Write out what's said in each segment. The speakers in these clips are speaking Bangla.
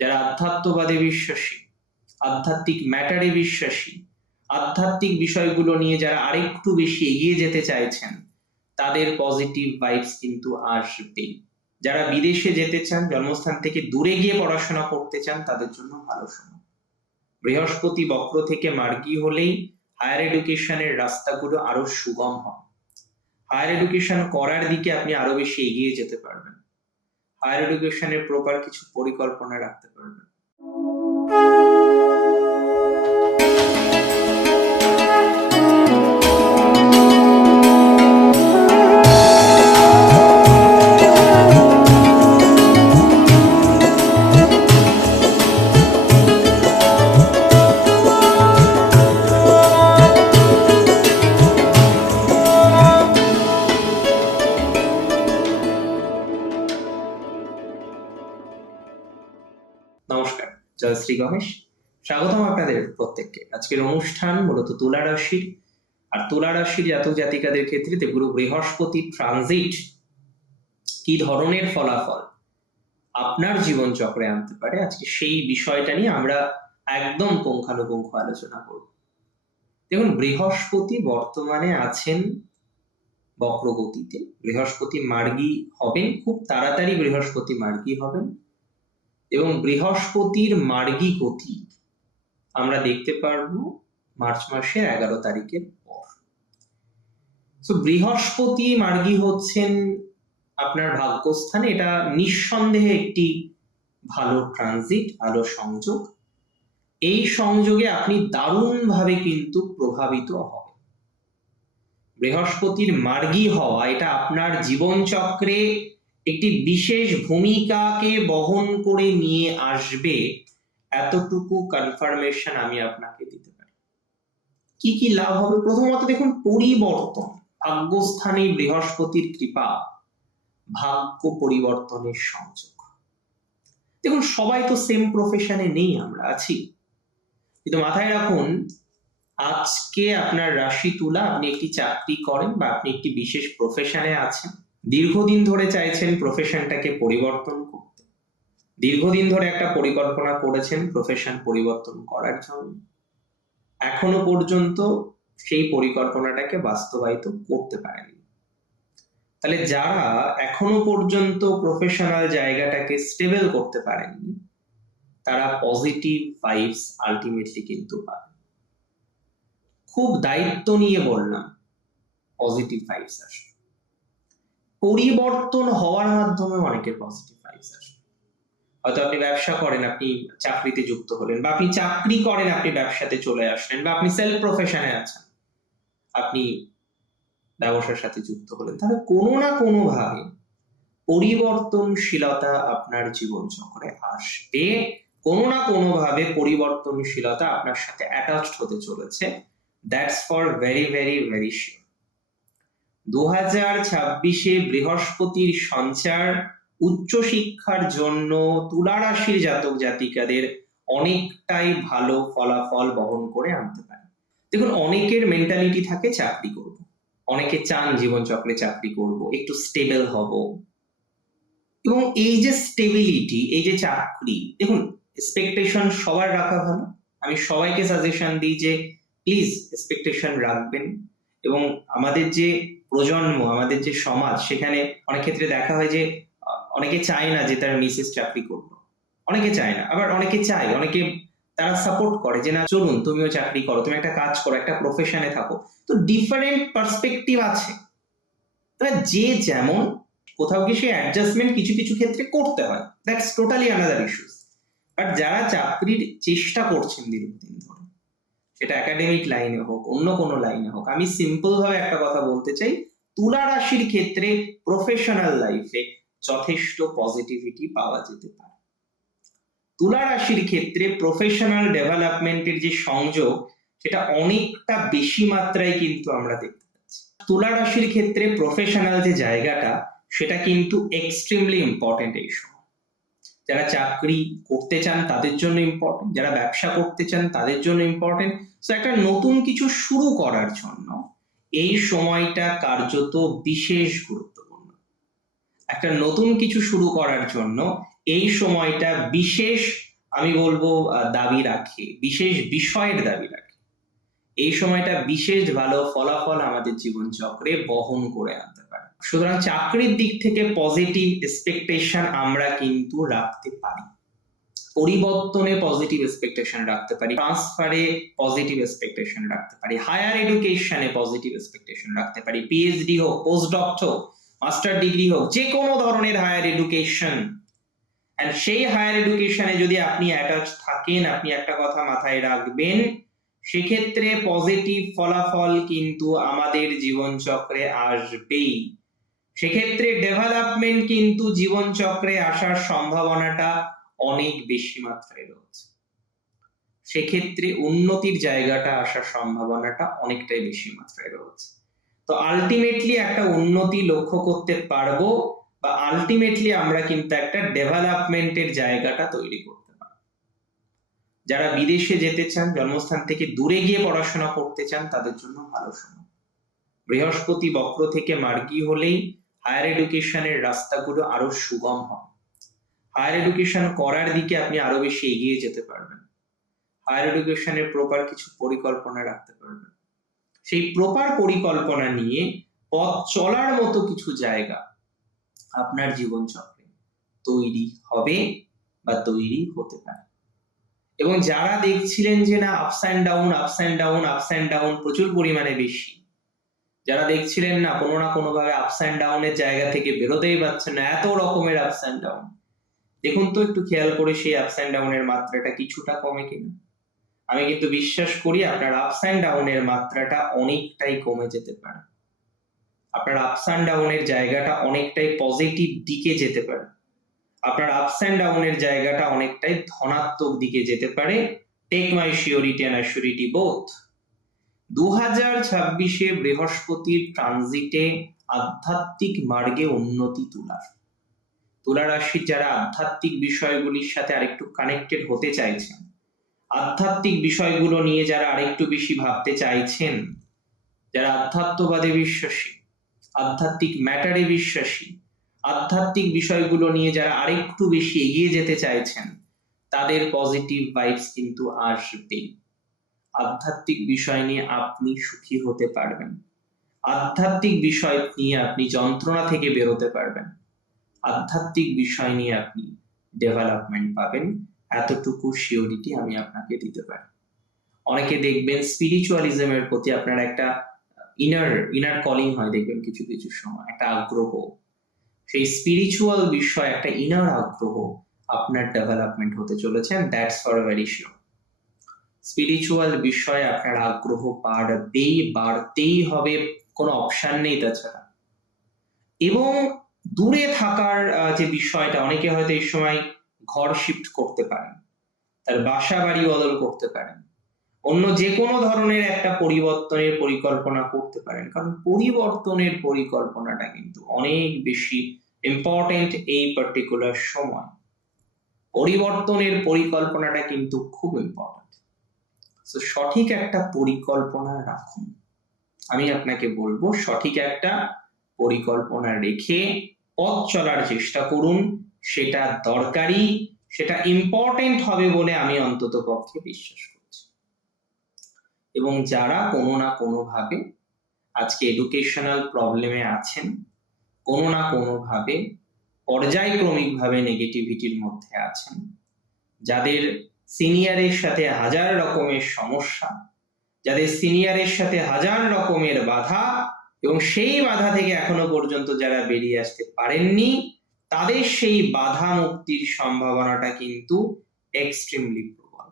যারা আধ্যাত্মবাদে বিশ্বাসী, আধ্যাত্মিক ম্যাটারে বিশ্বাসী, আধ্যাত্মিক বিষয়গুলো নিয়ে যারা আরেকটু বেশি এগিয়ে যেতে চাইছেন, তাদের পজিটিভ ভাইবস কিন্তু আসবেই। যারা বিদেশে যেতে চান, জন্মস্থান থেকে দূরে গিয়ে পড়াশোনা করতে চান, তাদের জন্য ভালো সময়। বৃহস্পতি বক্র থেকে মার্গী হলেই হায়ার এডুকেশনের রাস্তাগুলো আরো সুগম হয়। হায়ার এডুকেশন করার দিকে আপনি আরো বেশি এগিয়ে যেতে পারবেন। হায়ার এডুকেশনের প্রপার কিছু পরিকল্পনা রাখতে পারবেন। নমস্কার, জয় শ্রী গণেশ। স্বাগতম আপনাদের প্রত্যেককে। আজকের অনুষ্ঠান মূলত তুলা রাশির, আর তুলা রাশির জাতক জাতিকাদের ক্ষেত্রে দেবগুরু বৃহস্পতি ট্রানজিট কি ধরনের ফলাফল আপনার জীবন চক্রে আনতে পারে, আজকে সেই বিষয়টা নিয়ে আমরা একদম পুঙ্খানুপুঙ্খ আলোচনা করব। দেখুন, বৃহস্পতি বর্তমানে আছেন বক্রগতিতে। বৃহস্পতি মার্গী হবেন, খুব তাড়াতাড়ি বৃহস্পতি মার্গী হবেন, এবং বৃহস্পতির মার্গী গতি আমরা দেখতে পারবো মার্চ মাসের 11 তারিখের পর। তো বৃহস্পতি মার্গী হচ্ছেন আপনার ভাগ্যস্থানে, এটা নিঃসন্দেহে একটি ভালো ট্রানজিট, ভালো সংযোগ। এই সংযোগে আপনি দারুণভাবে কিন্তু প্রভাবিত হবেন। বৃহস্পতির মার্গী হওয়া এটা আপনার জীবন চক্রে একটি বিশেষ ভূমিকাকে বহন করে নিয়ে আসবে, এতটুকু কনফার্মেশন আমি আপনাকে দিতে পারি। কি কি লাভ হবে? প্রথমত দেখুন, পরিবর্তন। ভাগ্যস্থানে বৃহস্পতির কৃপা, ভাগ্য পরিবর্তনের সংযোগ। দেখুন, সবাই তো সেম প্রফেশনে নেই, আমরা আছি, কিন্তু মাথায় রাখুন, আজকে আপনার রাশি তুলা, আপনি একটি চাকরি করেন বা আপনি একটি বিশেষ প্রফেশনে আছেন, দীর্ঘদিন ধরে চাইছেন প্রফেশনটাকে পরিবর্তন করতে, দীর্ঘদিন ধরে একটা পরিকল্পনা করেছেন প্রফেশন পরিবর্তন করার জন্য, এখনো পর্যন্ত সেই পরিকল্পনাটাকে বাস্তবায়িত করতে পারেনি। তাহলে যারা এখনো পর্যন্ত প্রফেশনাল জায়গাটাকে স্টেবল করতে পারেননি, তারা পজিটিভ ভাইবস আলটিমেটলি কিন্তু পাবে। খুব দায়িত্ব নিয়ে বললাম, পজিটিভ ভাইবস আসবে। পরিবর্তন হওয়ার মাধ্যমে অনেকের পজিটিভ ভাইবস আসবে। হয়তো আপনি ব্যবসা করেন, আপনি চাকরিতে যুক্ত হলেন, বা আপনি চাকরি করেন, আপনি ব্যবসাতে চলে আসলেন, বা আপনি সেলফ প্রফেশনে আছেন, আপনি ব্যবসার সাথে যুক্ত হলেন। তাহলে কোনো না কোনো ভাবে পরিবর্তনশীলতা আপনার জীবন চক্রে আসবে, কোনো না কোনো ভাবে পরিবর্তনশীলতা আপনার সাথে অ্যাটাচড হতে চলেছে। That's for very very very sure. 2026-এ বৃহস্পতির সঞ্চার উচ্চশিক্ষার জন্য তুলা রাশির জাতক জাতিকাদের অনেকটাই ভালো ফলাফল বহন করে আনতে পারে। দেখুন, অনেকের মেন্টালিটি থাকে চাকরি করব, অনেকে চান জীবন চক্রে চাকরি করব, একটু স্টেবল হব, এবং এই যে স্টেবিলিটি, এই যে চাকরি, দেখুন এক্সপেকটেশন সবার রাখা ভালো। আমি সবাইকে সাজেশন দিই যে প্লিজ এক্সপেকটেশন রাখবেন। এবং আমাদের যে প্রজন্ম, আমাদের যে সমাজ, সেখানে অনেক ক্ষেত্রে দেখা হয় যে অনেকে চায় না যে তার মিসেস চাকরি করলো, অনেকে চায় না, আবার অনেকে চায়, অনেকে তারা সাপোর্ট করে যে না, চলুন তুমিও চাকরি করো, তুমি একটা কাজ করো, একটা প্রফেশনে থাকো। তো ডিফারেন্ট পার্সপেক্টিভ আছে, যে যেমন, কোথাও কি সেই অ্যাডজাস্টমেন্ট কিছু কিছু ক্ষেত্রে করতে হয়, that's totally another issues. But যারা চাকরির চেষ্টা করছেন দীর্ঘদিন ধরে, সেটা একাডেমিক লাইনে হোক, অন্য কোনো লাইনে হোক, আমি সিম্পল ভাবে একটা কথা বলতে চাই, তুলা রাশির ক্ষেত্রে প্রফেশনাল লাইফে যথেষ্ট পজিটিভিটি পাওয়া যেতে পারে। তুলা রাশির ক্ষেত্রে প্রফেশনাল ডেভেলপমেন্টের যে সংযোগ, সেটা অনেকটা বেশি মাত্রায় কিন্তু আমরা দেখতে পাচ্ছি। তুলা রাশির ক্ষেত্রে প্রফেশনাল যে জায়গাটা, সেটা কিন্তু এক্সট্রিমলি ইম্পর্টেন্ট এই সময়। যারা চাকরি করতে চান তাদের জন্য ইম্পর্টেন্ট, যারা ব্যবসা করতে চান তাদের জন্য ইম্পর্টেন্ট। সো একটা নতুন কিছু শুরু করার জন্য এই সময়টা কার্যত বিশেষ গুরুত্বপূর্ণ। একটা নতুন কিছু শুরু করার জন্য এই সময়টা বিশেষ, আমি বলবো, দাবি রাখে, বিশেষ বিষয়ের দাবি রাখে। এই সময়টা বিশেষ ভালো ফলাফল আমাদের জীবনচক্রে বহন করে আনতে পারে। সুতরাং চাকরির দিক থেকে পজিটিভ এক্সপেকটেশন আমরা কিন্তু রাখতে পারি, পরিবর্তনে পজিটিভ এক্সপেকটেশন রাখতে পারি, ট্রান্সফারে পজিটিভ এক্সপেকটেশন রাখতে পারি, হায়ার এডুকেশনে পজিটিভ এক্সপেকটেশন রাখতে পারি, পিএইচডি হোক, পোস্ট ডক্টর হোক, মাস্টার ডিগ্রি হোক, যে কোনো ধরনের হায়ার এডুকেশন। এন্ড সেই হায়ার এডুকেশনে যদি আপনি অ্যাটাচ থাকেন, আপনি একটা কথা মাথায় রাখবেন, সেক্ষেত্রে পজিটিভ ফলাফল কিন্তু আমাদের জীবনচক্রে আসবেই। সেক্ষেত্রে ডেভেলপমেন্ট কিন্তু জীবনচক্রে আসার সম্ভাবনাটা অনেক বেশি মাত্রায় রয়েছে। সেক্ষেত্রে উন্নতির জায়গাটা আসার সম্ভাবনাটা অনেকটাই বেশি মাত্রায় রয়েছে। তো আলটিমেটলি একটা উন্নতি লক্ষ্য করতে পারবো, বা আলটিমেটলি আমরা কিন্তু একটা ডেভেলপমেন্টের জায়গাটা তৈরি করতে পারবো। যারা বিদেশে যেতে চান, জন্মস্থান থেকে দূরে গিয়ে পড়াশোনা করতে চান, তাদের জন্য ভালো সময়। বৃহস্পতি বক্র থেকে মার্গী হলেই হায়ার এডুকেশনের রাস্তাগুলো আরো সুগম হবে। হায়ার এডুকেশন করার দিকে আপনি আরো বেশি এগিয়ে যেতে পারবেন। হায়ার এডুকেশনের প্রপার কিছু পরিকল্পনা রাখতে পারবেন। সেই প্রপার পরিকল্পনা নিয়ে পথ চলার মতো কিছু জায়গা আপনার জীবনচক্রে তৈরি হবে বা তৈরি হতে পারে। এবং যারা দেখছিলেন যে না, ups and down, ups and down, ups and down প্রচুর পরিমাণে বেশি, যারা দেখছিলেন না কোনো না কোনো ভাবে আপস অ্যান্ড ডাউনের জায়গা থেকে বেরোতেই পারছেন না, এত রকমের আপস অ্যান্ড ডাউন, দেখুন তো একটু খেয়াল করে সেই আপস অ্যান্ড ডাউনের মাত্রাটা কিছুটা কমে কিনা। আমি কিন্তু বিশ্বাস করি আপনার আপস অ্যান্ড ডাউনের মাত্রাটা অনেকটাই কমে যেতে পারে। আপনার আপস অ্যান্ড ডাউনের জায়গাটা অনেকটাই পজিটিভ দিকে যেতে পারে। আপনার আপস অ্যান্ড ডাউনের জায়গাটা অনেকটাই ধনাত্মক দিকে যেতে পারে। Take my surety and assurity both. 2026-এ বৃহস্পতির ট্রানজিটে আধ্যাত্মিক মার্গে উন্নতি তুলা রাশির যারা আধ্যাত্মিক বিষয়গুলির সাথে আরেকটু কানেক্টেড হতে চাইছেন, আধ্যাত্মিক বিষয়গুলো নিয়ে যারা আরেকটু বেশি ভাবতে চাইছেন, যারা আধ্যাত্মবাদে বিশ্বাসী, আধ্যাত্মিক ম্যাটারে বিশ্বাসী, আধ্যাত্মিক বিষয়গুলো নিয়ে যারা আরেকটু বেশি এগিয়ে যেতে চাইছেন, তাদের পজিটিভ ভাইবস কিন্তু আসবেই। আধ্যাত্মিক বিষয় নিয়ে আপনি সুখী হতে পারবেন, আধ্যাত্মিক বিষয় নিয়ে আপনি যন্ত্রণা থেকে বেরোতে পারবেন, আধ্যাত্মিক বিষয় নিয়ে আপনি ডেভেলপমেন্ট পাবেন, এতটুকু শিওরিটি আমি আপনাকে দিতে পারি। অনেকে দেখবেন স্পিরিচুয়ালিজমের প্রতি আপনার একটা ইনার কলিং হয়, দেখবেন কিছু কিছু সময় একটা আগ্রহ, সেই স্পিরিচুয়াল বিষয় একটা ইনার আগ্রহ আপনার ডেভেলপমেন্ট হতে চলেছে, and that's for very sure. Spiritual বিষয়ে আপনার আগ্রহ বাড়তেই হবে, কোনো অপশন নেই তাছাড়া। এবং দূরে থাকার যে বিষয়টা, অনেকে হয়তো এই সময় ঘর শিফট করতে পারেন, তার বাসা বাড়ি বদল করতে পারেন, অন্য যে কোনো ধরনের একটা পরিবর্তনের পরিকল্পনা করতে পারেন, কারণ পরিবর্তনের পরিকল্পনাটা কিন্তু অনেক বেশি ইম্পর্টেন্ট এই পার্টিকুলার সময়। পরিবর্তনের পরিকল্পনাটা কিন্তু খুব ইম্পর্টেন্ট। তো সঠিক একটা পরিকল্পনা রাখুন, আমি আপনাকে বলবো সঠিক একটা পরিকল্পনা রেখে পথ চলার চেষ্টা করুন। সেটা দরকারি, সেটা ইম্পর্টেন্ট হবে বলে আমি অন্তত পক্ষে বিশ্বাস করছি। এবং যারা কোনো না কোনো ভাবে আজকে এডুকেশনাল প্রবলেমে আছেন, কোনো না কোনো ভাবে পর্যায়ক্রমিক ভাবে নেগেটিভিটির মধ্যে আছেন, যাদের সিনিয়রের সাথে হাজার রকমের সমস্যা, যাদের সিনিয়রের সাথে হাজার রকমের বাধা, এবং সেই বাধা থেকে এখনো পর্যন্ত যারা বেরিয়ে আসতে পারেননি, তাদের সেই বাধা মুক্তির সম্ভাবনাটা কিন্তু এক্সট্রিমলি প্রবল।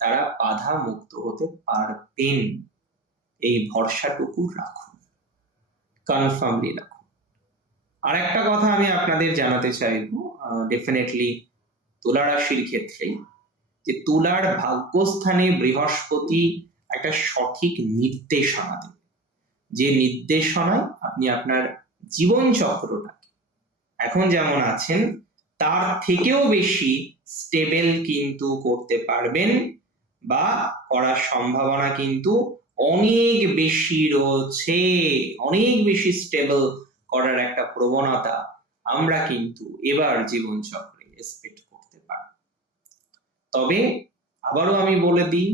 তারা বাধা মুক্ত হতে পারবেন, এই ভরসাটুকু রাখুন, কনফার্মলি রাখুন। আর একটা কথা আমি আপনাদের জানাতে চাইবো, ডেফিনেটলি তুলা রাশির ক্ষেত্রে, যে তুলার ভাগ্যস্থানে বৃহস্পতি একটা সঠিক নির্দেশনা দেবে, যে নির্দেশনায় আপনি আপনার জীবন চক্রটাকে এখন যেমন আছেন তার থেকেও বেশি স্টেবল কিন্তু করতে পারবেন, বা করার সম্ভাবনা কিন্তু অনেক বেশি রয়েছে। অনেক বেশি স্টেবল করার একটা প্রবণতা আমরা কিন্তু এবার জীবন চক্রে এক্সপেক্ট করতে পারেন। তবে আবারও আমি বলে দিই,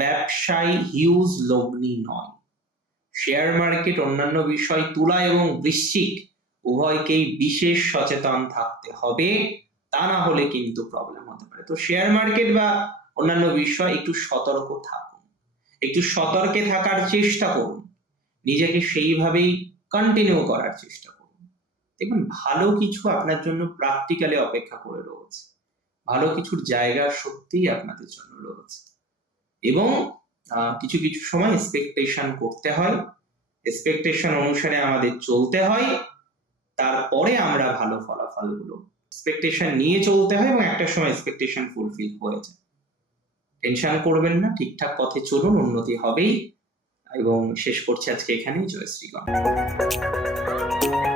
ব্যবসায় হিউজ লগ্নি নয়। শেয়ার মার্কেট অন্যান্য বিষয় তুলা এবং বৃশ্চিক উভয়কেই বিশেষ সচেতন থাকতে হবে, তা না হলে কিন্তু প্রবলেম হতে পারে। তো শেয়ার মার্কেট বা অন্যান্য বিষয় একটু সতর্ক থাকুন, একটু সতর্কে থাকার চেষ্টা করুন, নিজেকে সেইভাবেই কন্টিনিউ করার চেষ্টা করুন। দেখুন, ভালো কিছু আপনার জন্য প্র্যাকটিক্যালি অপেক্ষা করে রয়েছে, ভালো কিছুর জায়গা সত্যিই আপনাদের জন্য রয়েছে। এবং কিছু কিছু সময় এক্সপেকটেশন করতে হয়, এক্সপেকটেশন অনুসারে আমাদের চলতে হয়, তারপরে আমরা ভালো ফলাফলগুলো এক্সপেকটেশন নিয়ে চলতে হয় এবং একটা সময় এক্সপেকটেশন ফুলফিল হয়ে যায়। টেনশন করবেন না, ঠিকঠাক পথে চলুন, উন্নতি হবেই। এবং শেষ করছি আজকে এখানেই। জয় শ্রী গণেশ।